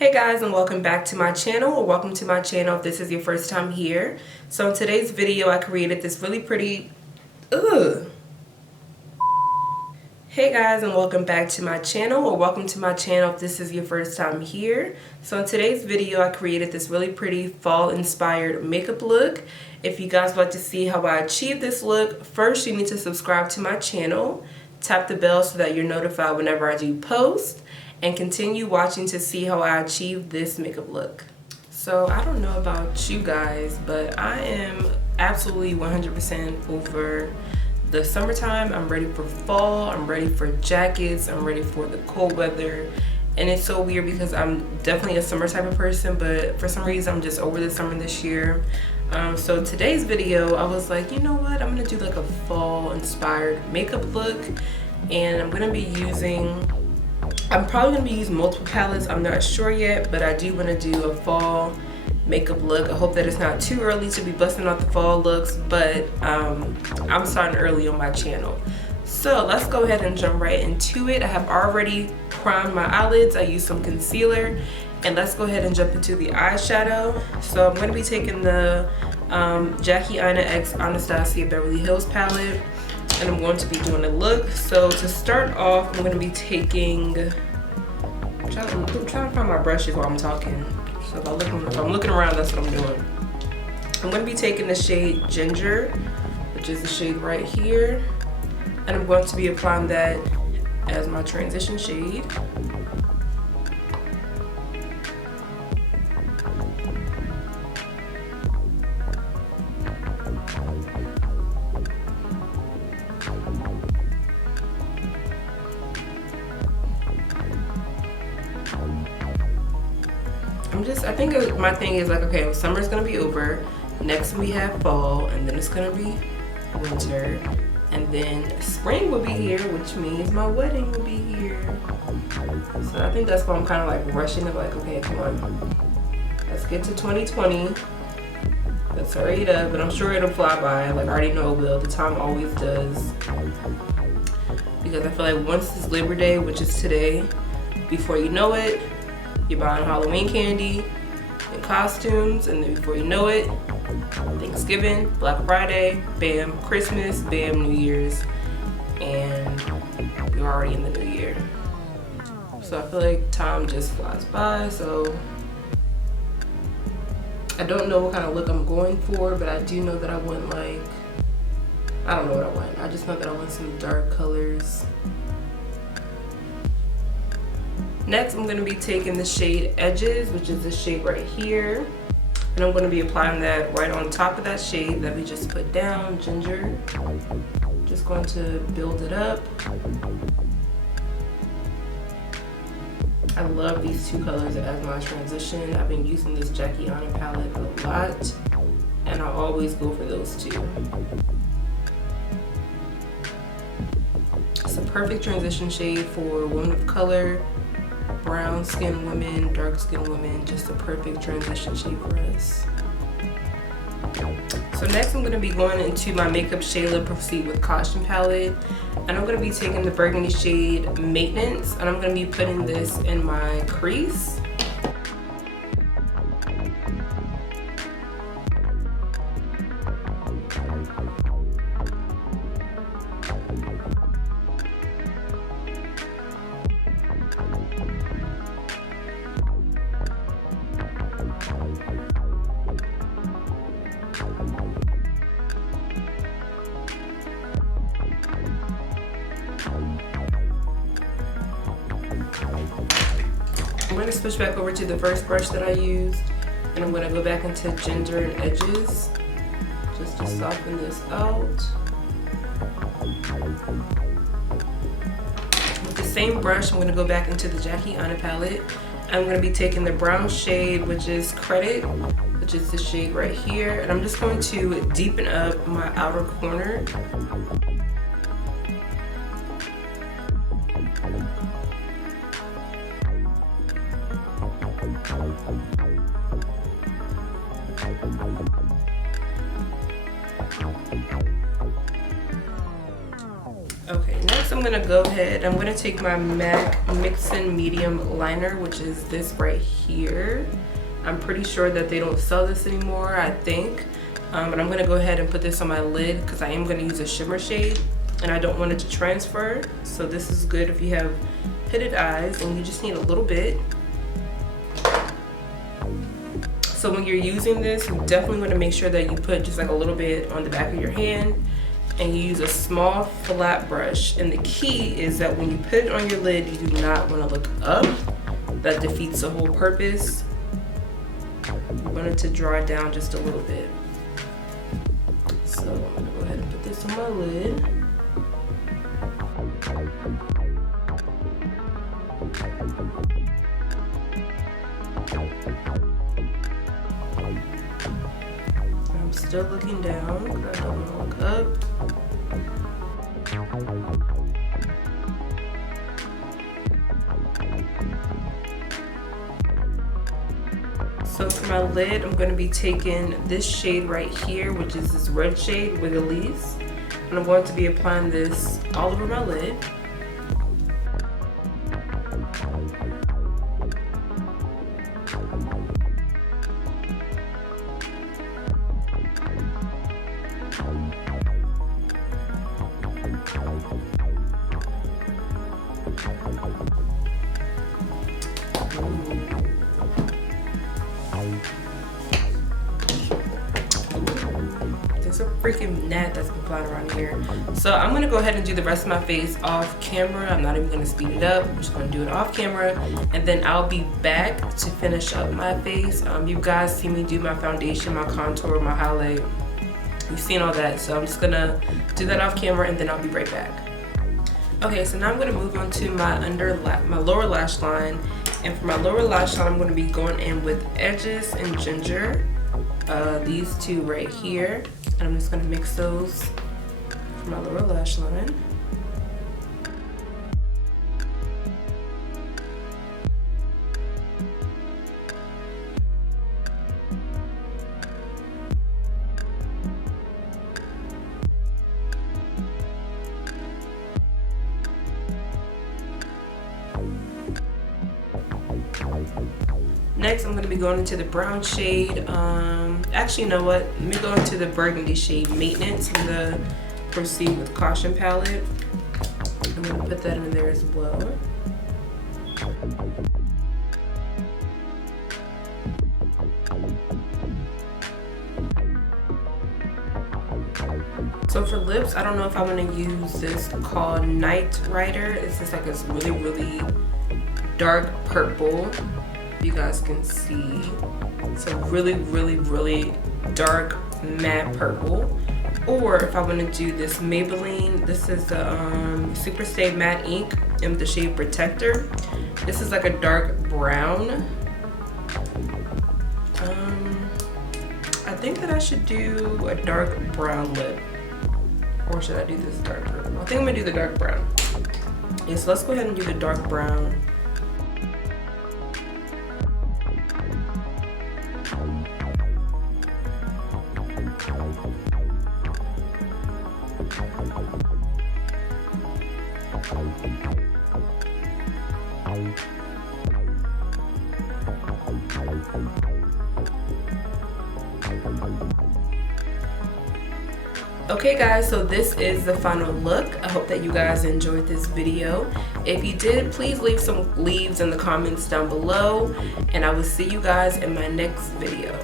Hey guys, and welcome back to my channel, or welcome to my channel if this is your first time here. So in today's video I created this really pretty Hey guys, and welcome back to my channel, or welcome to my channel if this is your first time here. So in today's video I created this really pretty fall inspired makeup look. If you guys would like to see how I achieve this look, first you need to subscribe to my channel, tap the bell so that you're notified whenever I do post, and continue watching to see how I achieve this makeup look. So I don't know about you guys, but I am absolutely 100% over the summertime. I'm ready for fall, I'm ready for jackets, I'm ready for the cold weather. And it's so weird because I'm definitely a summer type of person, but for some reason I'm just over the summer this year. So today's video, I was like, you know what, I'm gonna do like a fall inspired makeup look, and I'm probably gonna be using multiple palettes. I'm not sure yet, but I do want to do a fall makeup look. I hope that it's not too early to be busting out the fall looks, but I'm starting early on my channel. So let's go ahead and jump right into it. I have already primed my eyelids. I used some concealer, and let's go ahead and jump into the eyeshadow. So I'm going to be taking the Jackie Aina X Anastasia Beverly Hills palette, and I'm going to be doing a look. So to start off, I'm going to be taking, I'm trying to find my brushes while I'm talking. So if I'm looking around, that's what I'm doing. I'm going to be taking the shade Ginger, which is the shade right here, and I'm going to be applying that as my transition shade. I think my thing is like, okay, summer's gonna be over, next we have fall, and then it's gonna be winter, and then spring will be here, which means my wedding will be here. So I think that's why I'm kind of like rushing it, like, okay, come on, let's get to 2020. Let's hurry it up, but I'm sure it'll fly by. Like, I already know it will. The time always does. Because I feel like once it's Labor Day, which is today, before you know it, you're buying Halloween candy and costumes, and then before you know it, Thanksgiving, Black Friday, bam, Christmas, bam, New Year's, and you're already in the new year. So I feel like time just flies by. So I don't know what kind of look I'm going for, but I do know that I want, like, I don't know what I want. I just know that I want some dark colors. Next, I'm going to be taking the shade Edges, which is the shade right here. And I'm going to be applying that right on top of that shade that we just put down, Ginger. Just going to build it up. I love these two colors as my transition. I've been using this Jackie Aina palette a lot, and I always go for those two. It's a perfect transition shade for women of color, brown skinned women, dark skinned women, just a perfect transition shade for us. So next I'm going to be going into my Makeup Shayla Proceed with Caution palette, and I'm going to be taking the burgundy shade Maintenance, and I'm going to be putting this in my crease. I'm going to switch back over to the first brush that I used, and I'm going to go back into Ginger and Edges just to soften this out. With the same brush, I'm going to go back into the Jackie Aina palette. I'm going to be taking the brown shade, which is Credit, which is the shade right here, and I'm just going to deepen up my outer corner. Okay, next I'm gonna go ahead, I'm gonna take my MAC Mix-In Medium Liner, which is this right here. I'm pretty sure that they don't sell this anymore, I think. But I'm gonna go ahead and put this on my lid because I am gonna use a shimmer shade and I don't want it to transfer. So this is good if you have hooded eyes and you just need a little bit. So when you're using this, you definitely want to make sure that you put just like a little bit on the back of your hand and you use a small flat brush. And the key is that when you put it on your lid, you do not want to look up. That defeats the whole purpose. You want it to dry down just a little bit. So I'm gonna go ahead and put this on my lid. I'm still looking down because I don't want to look up. So for my lid, I'm going to be taking this shade right here, which is this red shade with Elise. And I'm going to be applying this all over my lid. There's a freaking gnat that's been flying around here. So I'm gonna go ahead and do the rest of my face off camera. I'm not even gonna speed it up. I'm just gonna do it off camera, and then I'll be back to finish up my face. You guys see me do my foundation, my contour, my highlight. You've seen all that, so I'm just gonna do that off camera, and then I'll be right back. Okay, so now I'm gonna move on to my lower lash line. And for my lower lash line, I'm gonna be going in with Edges and Ginger. These two right here. And I'm just gonna mix those for my lower lash line. Next, I'm going to be going into the brown shade. Actually, you know what? Let me go into the burgundy shade, Maintenance, from the Proceed with Caution palette. I'm going to put that in there as well. So for lips, I don't know if I'm going to use this called Night Rider. It's just like this really, really dark purple. You guys can see it's a really, really, really dark matte purple. Or if I want to do this Maybelline, this is the Super Stay Matte Ink in the shade Protector. This is like a dark brown. I think that I should do a dark brown lip, or should I do this dark purple? I think I'm gonna do the dark brown. Yeah, so let's go ahead and do the dark brown. Okay guys, so this is the final look. I hope that you guys enjoyed this video. If you did, please leave some leaves in the comments down below, and I will see you guys in my next video.